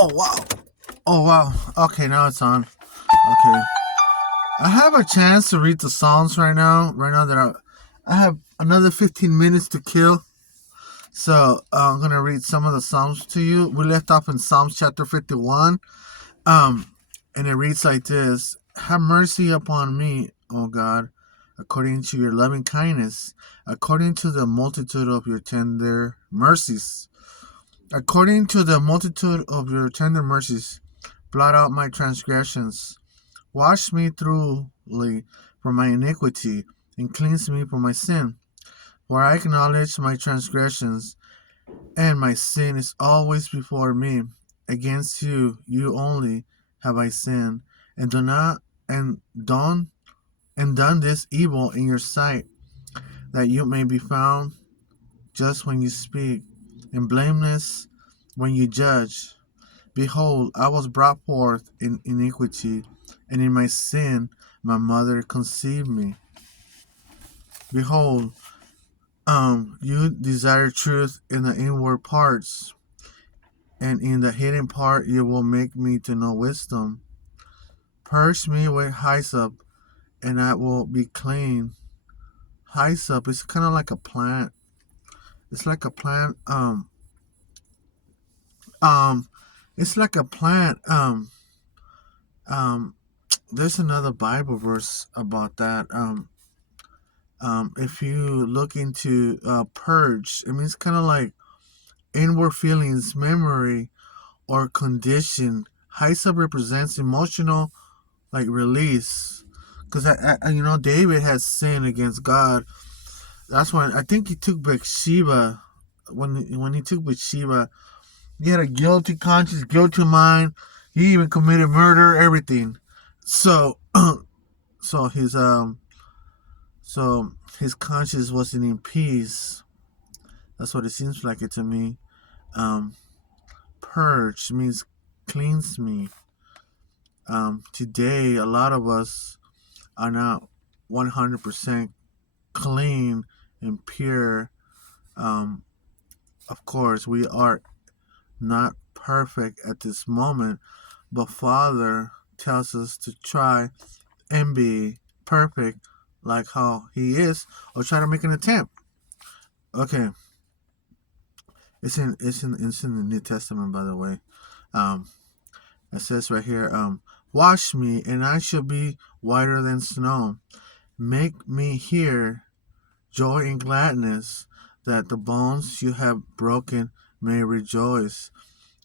Oh wow. Oh wow. Okay, now it's on. Okay. I have a chance to read the Psalms right now. Right now that I have another 15 minutes to kill. So I'm gonna read some of the Psalms to you. We left off in Psalms chapter 51. Um, and it reads like this: Have mercy upon me, O God, according to your loving kindness, according to the multitude of your tender mercies. According to the multitude of your tender mercies, blot out my transgressions. Wash me thoroughly from my iniquity, and cleanse me from my sin. For I acknowledge my transgressions, and my sin is always before me. Against you, you only, have I sinned, and do not and done and done this evil in your sight, that you may be found just when you speak, and blameless when you judge. Behold, I was brought forth in iniquity, and in my sin my mother conceived me. Behold, you desire truth in the inward parts, and in the hidden part you will make me to know wisdom. Purge me with hyssop, and I will be clean. Hyssop is kind of like a plant. It's like a plant. Um, it's like a plant. Um. There's another Bible verse about that. If you look into purge, it means kind of like inward feelings, memory, or condition. Hyssop represents emotional like release, because David has sinned against God. That's when I think he took Bathsheba. When he took Bathsheba, he had a guilty conscience, guilty mind. He even committed murder, everything. So, so his conscience wasn't in peace. That's what it seems like it to me. Um, Purge means cleanse me. Today, a lot of us are not 100% clean and pure. Um, of course, we are not perfect at this moment, but Father tells us to try and be perfect like how He is, or try to make an attempt. Okay, it's in the New Testament, by the way. Um, it says right here, wash me, and I shall be whiter than snow. Make me hear joy and gladness, that the bones you have broken may rejoice.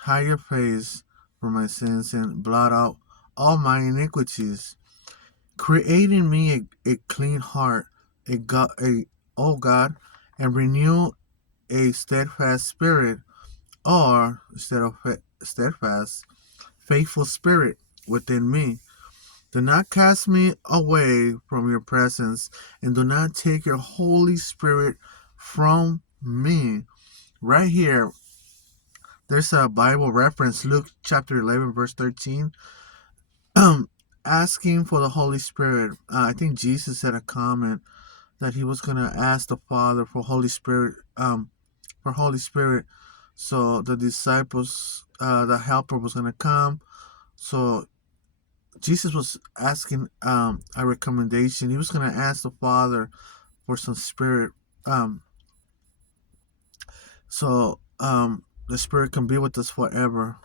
Hide your face from my sins and blot out all my iniquities. Create in me a clean heart, O God, and renew a steadfast spirit, or instead of steadfast, faithful spirit within me. Do not cast me away from your presence, and do not take your Holy Spirit from me. Right here, there's a Bible reference, Luke chapter 11, verse 13, asking for the Holy Spirit. I think Jesus had a comment that he was going to ask the Father for Holy Spirit, so the disciples, the helper was going to come. So Jesus was asking a recommendation. He was going to ask the Father for some Spirit, um, so the Spirit can be with us forever.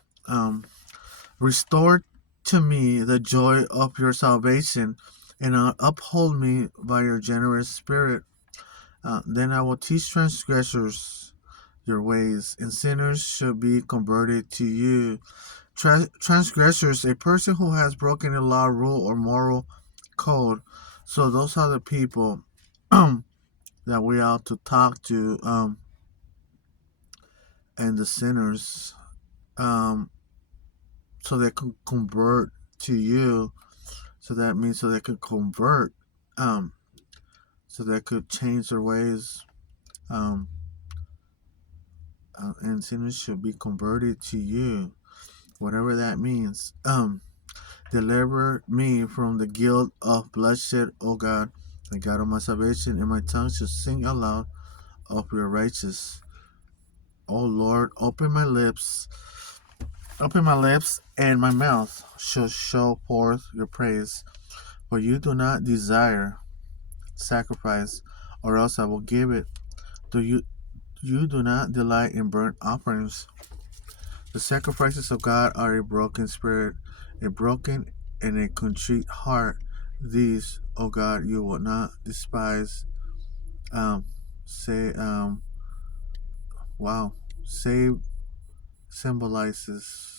Restore to me the joy of your salvation, and uphold me by your generous Spirit. Then I will teach transgressors your ways, and sinners shall be converted to you. Transgressors, a person who has broken a law, rule, or moral code. So those are the people that we ought to talk to, and the sinners, so they can convert to you. So that means so they could convert, so they could change their ways, um, and sinners should be converted to you, whatever that means. Deliver me from the guilt of bloodshed, O God, the God of my salvation, and my tongue shall sing aloud of your righteous. O Lord, open my lips, Open my lips, and my mouth shall show forth your praise. For you do not desire sacrifice, or else I will give it. Do you do not delight in burnt offerings. The sacrifices of God are a broken spirit, a broken and a contrite heart. These, O God, you will not despise. Um, say, wow, save symbolizes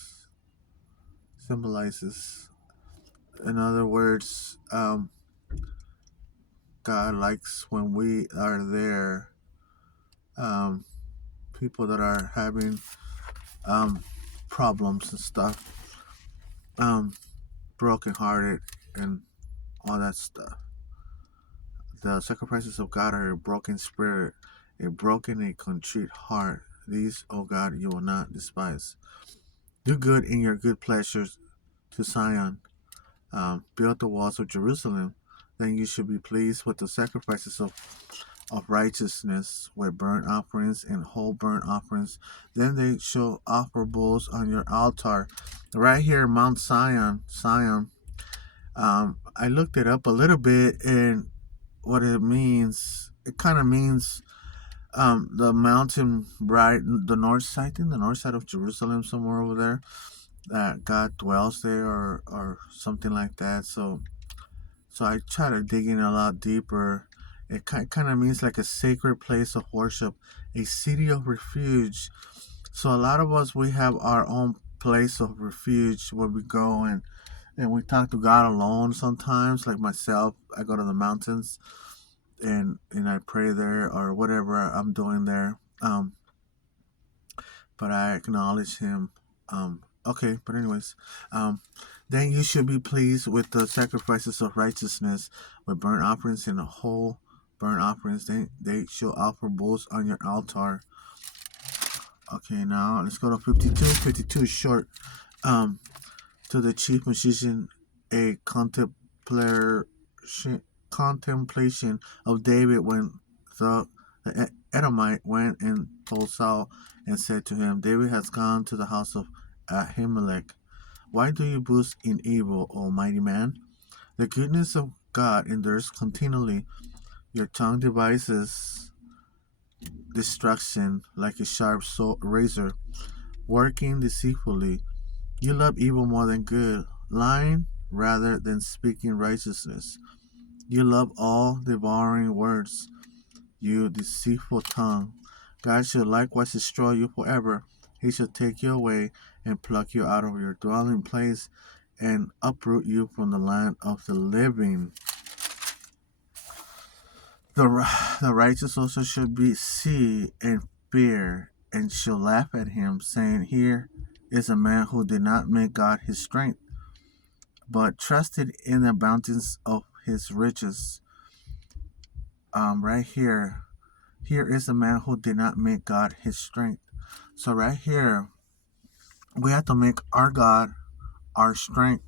symbolizes. In other words, God likes when we are there. Um, people that are having um, problems and stuff, um, brokenhearted and all that stuff. The sacrifices of God are a broken spirit, a broken and contrite heart. These, O God, you will not despise. Do good in your good pleasures to Zion. Build the walls of Jerusalem. Then you should be pleased with the sacrifices of righteousness, with burnt offerings and whole burnt offerings. Then they shall offer bulls on your altar. Right here, Mount Zion. I looked it up a little bit, and what it means, it kind of means the mountain, right, the north side, I think the north side of Jerusalem, somewhere over there, that God dwells there, or something like that. So I try to dig in a lot deeper. It kind of means like a sacred place of worship, a city of refuge. So a lot of us, we have our own place of refuge where we go, and we talk to God alone sometimes. Like myself, I go to the mountains, and I pray there, or whatever I'm doing there. But I acknowledge Him. Okay, but anyways, um, then you should be pleased with the sacrifices of righteousness, with burnt offerings and whole burnt offerings. They shall offer bulls on your altar. Okay, now let's go to 52. 52 is short. To the chief musician, a contemplation of David when the Edomite went and told Saul and said to him, David has gone to the house of Ahimelech. Why do you boast in evil, O mighty man? The goodness of God endures continually. Your tongue devises destruction like a sharp razor, working deceitfully. You love evil more than good, lying rather than speaking righteousness. You love all devouring words, you deceitful tongue. God shall likewise destroy you forever. He shall take you away and pluck you out of your dwelling place and uproot you from the land of the living. The righteous also shall see and fear, and shall laugh at him, saying, Here is a man who did not make God his strength, but trusted in the abundance of his riches. Right here, here is a man who did not make God his strength. So right here, we have to make our God our strength.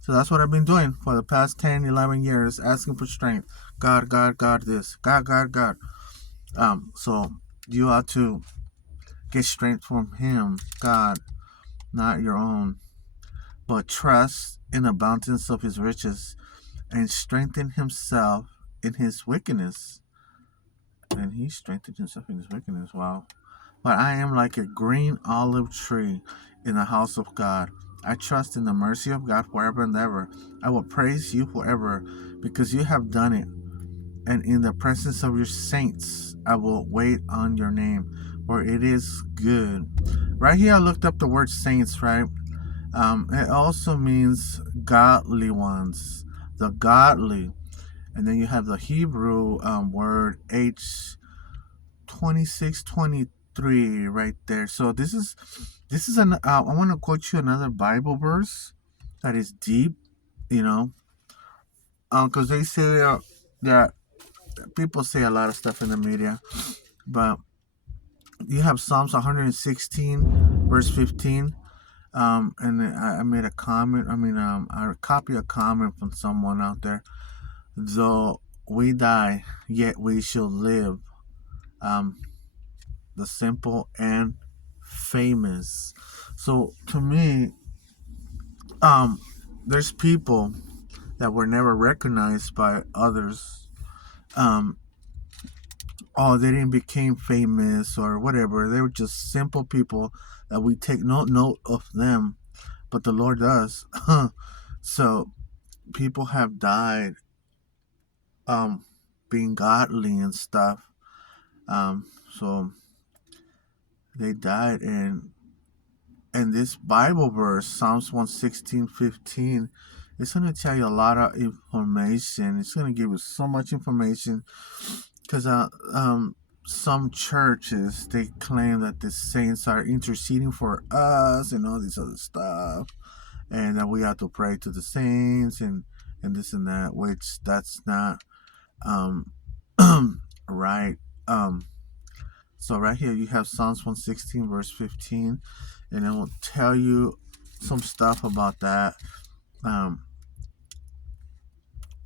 So that's what I've been doing for the past 10, 11 years, asking for strength. God, God, God, this. God, God, God. So you ought to get strength from Him, God, not your own, but trust in the abundance of His riches and strengthen Himself in His wickedness. And He strengthened Himself in His wickedness. Wow. But I am like a green olive tree in the house of God. I trust in the mercy of God forever and ever. I will praise you forever because you have done it. And in the presence of your saints, I will wait on your name, for it is good. Right here, I looked up the word saints, right? It also means godly ones, the godly. And then you have the Hebrew word H2623 right there. So this is an I want to quote you another Bible verse that is deep, you know, because they say that people say a lot of stuff in the media, but you have Psalms 116 verse 15. And I made a comment. I copied a comment from someone out there. Though we die, yet we shall live. The simple and famous. So to me, um, there's people that were never recognized by others. Um, oh, they didn't become famous or whatever. They were just simple people that we take no note of them, but the Lord does. So people have died, um, being godly and stuff. So they died, and this Bible verse, Psalms 116:15, it's gonna tell you a lot of information. It's gonna give you so much information because some churches, they claim that the saints are interceding for us and all this other stuff, and that we have to pray to the saints and this and that, which that's not um right. So right here you have Psalms 116 verse 15, and it will tell you some stuff about that. Um,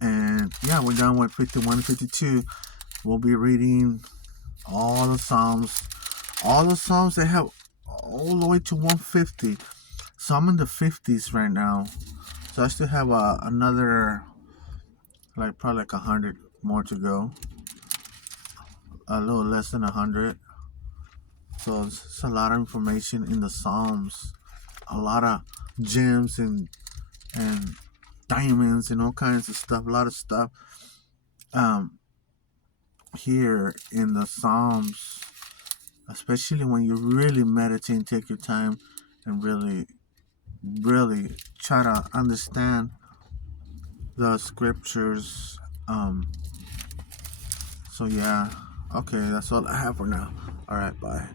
and yeah, we're done with 51 and 52. We'll be reading all the Psalms. All the Psalms, they have all the way to 150. So I'm in the 50s right now. So I still have another, like probably like 100 more to go. A little less than 100. So it's a lot of information in the Psalms. A lot of gems and diamonds and all kinds of stuff. A lot of stuff here in the Psalms, especially when you really meditate and take your time and really try to understand the scriptures. So yeah, okay, that's all I have for now. All right, bye.